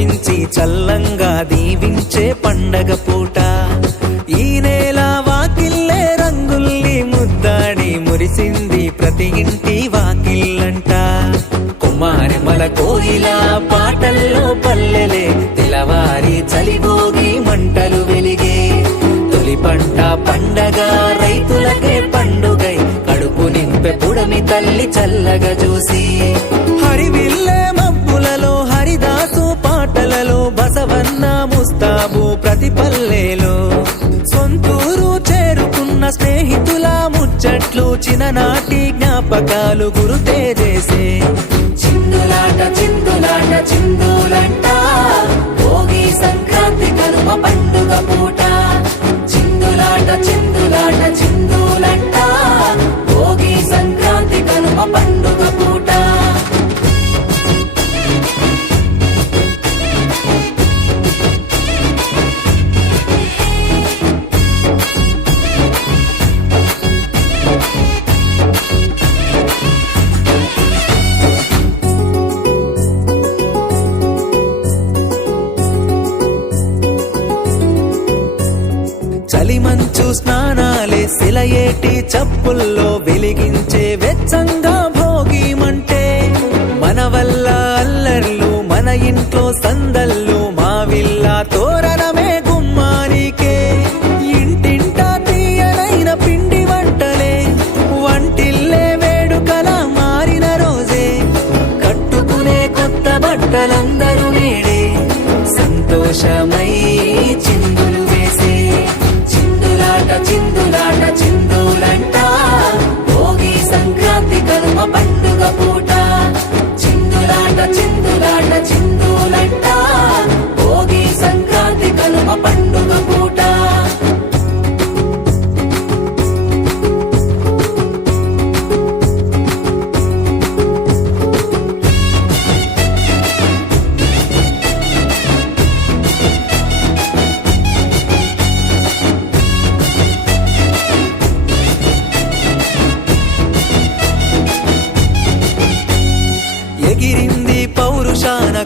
కురిపించి చల్లంగా దీవించే పండగ పూట. ఈ నేల వాకిల్లే రంగుల్ని ముద్దాడి మురిసింది ప్రతి ఇంటి వాకిల్లంట. కుమారిమల కోయిల పాటల్లో పల్లెలే తెలవారి చలిభోగి మంటలు వెలిగే. తొలి పంట పండగ రైతులకే పండుగై కడుపు నింపె పుడమి తల్లి చల్లగా చూసి. హరివిల్లే మబ్బులలో హరిదాసు పాటలలో బసవన్న ముస్తాబు ప్రతి పల్లెలో. సొంతూరు చేరుకున్న స్నేహితుల ముచ్చట్లు చిన్ననాటి జ్ఞాపకాలు గురుతే చేసే. చిందులాట చిందులాట చిందులంట భోగి సంక్రాంతి కనుమ పండుగ పూట. చిందులాట చిందులాట చిందులంట భోగి సంక్రాంతి కనుమ పండుగ పూట. చలిమంచు స్నానాలే సిలయేటి చప్పుల్లో వెలిగించే వెచ్చంగా భోగి మంటే. మన వల్ల అల్లర్లు మన ఇంట్లో సందళ్ళు మావిల్ల తోరణమే గుమ్మానికే. ఇంటింటా తీయనైన పిండి వంటలే వంటిల్లే వేడుకల మారిన రోజే. కట్టుకునే కొత్త బట్టలందరూ నేడే సంతోషమై చిందులు వేసే. చిందులాట చిందులంట భోగి సంక్రాంతి కనుమ పండుగ పూట. చిందులాట చిందులాట చిందులంట భోగి సంక్రాంతి కనుమ పండుగ పూట. ఎగిరింది పౌరుషాన